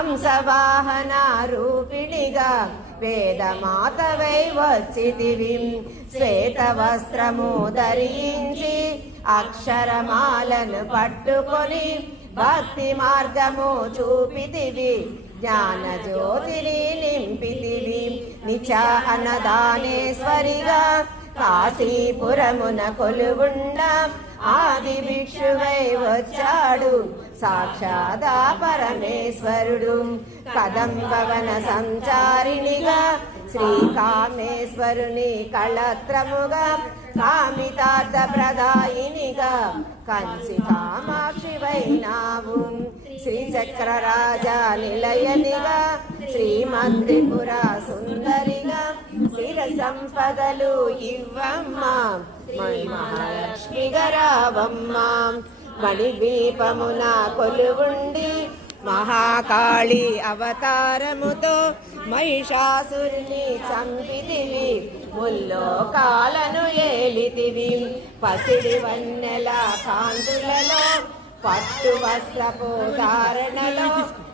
హంసవాహన రూపిణిగా వేదమాతవై వచ్చితివి శ్వేత వస్త్రము ధరించి అక్షరమాలను పట్టుకొని భక్తి మార్గము చూపితివి జ్ఞాన జ్యోతిని నింపితివి నిచా అన్నదానేశ్వరిగా కాశీపురమున కొలువుండ ఆది భిక్షువై వచ్చాడు సాక్షాదా పరమేశ్వరుడు కదంబవన సంచారిణిగా శ్రీకామేశ్వరుని కళత్రముగా కామితార్థ ప్రదాయినిగా కంచి కామాక్షి వైనావు శ్రీచక్రరాజ నిలయనిగా శ్రీమంత్రిపుర సుందరిగా స్థిర సంపదలు ఇవ్వమ్మ మహాలక్ష్మి గరావమ్మ మణిద్వీపమున కొలువుండి మహాకాళి అవతారముతో మహిషాసురుని చంపితివి ముల్లోకాలను ఏలితివి పసిడి వన్నెల కాంతులలో పట్టు వస్త్రపు ధారణలో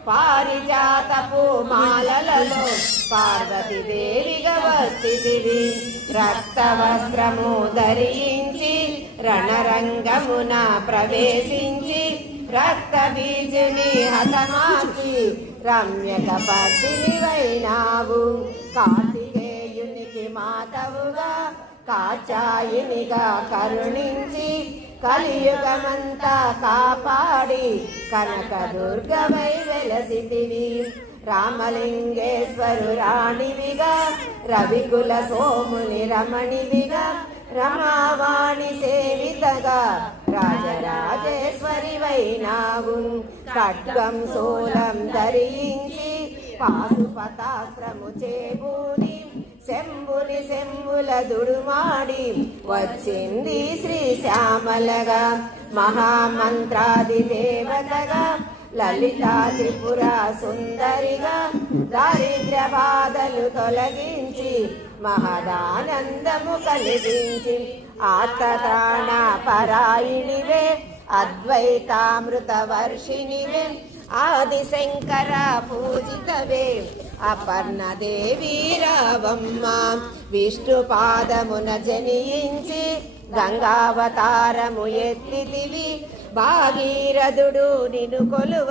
పారిజాతపు మాలలలో పార్వతీదేవిగా వస్థితివి రక్త వస్త్రము ధరించి రణరంగమున ప్రవేశించి రక్త బీజుని హతమార్చి రమ్యక పద్మినివైనావు కార్తికేయునికి మాతవుగా కాచాయునిగా కరుణించి కలియుగమంతా కాపాడి కనక దుర్గవై వెలసితివి రామలింగేశ్వరు రాణివిగా రవికుల సోముని రమణివిగా రమావాణి సేవితగా రాజరాజేశ్వరి వైనావు ఖడ్గం శూలం ధరించి పాశుపతాస్త్రము చేబూని శంభుని శంభుల దుడుమాడి వచ్చింది శ్రీశ్యామలగా మహామంత్రాది దేవతగా లలితా త్రిపుర సుందరిగా దారిద్ర్య బాధలు తొలగించి మహదానందము కలిగించి ఆర్తత్రాణ పరాయిణివే అద్వైతామృత వర్షిణివే ఆదిశంకర పూజితవే అపర్ణదేవి రావమ్మ విష్ణు పాదమున జనించి గంగావతారము ఎత్తితివి భాగీరథుడు నిన్ను కొలువ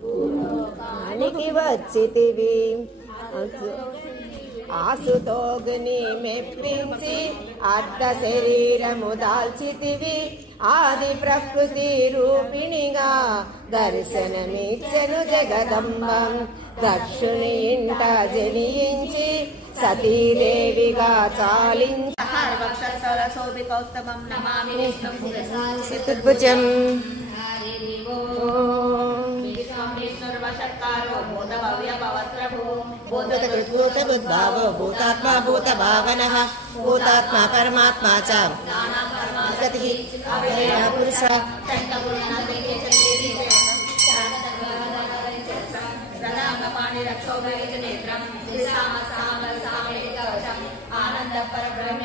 భూలోకానికి వచ్చితివి ఆసుతోగుని మెప్పించి అర్ధ శరీరము దాల్చితివి ఆది ప్రకృతి రూపిణిగా దర్శనమిచ్చెను జగదంబం దక్షుని ఇంట జనించి సతీదేవిగా చాలించి చతుర్భుజం భూతాత్మా భూత భావన భూతాత్మా పరమాత్మా చ పురుష ఆనంద పరబ్రహ్మ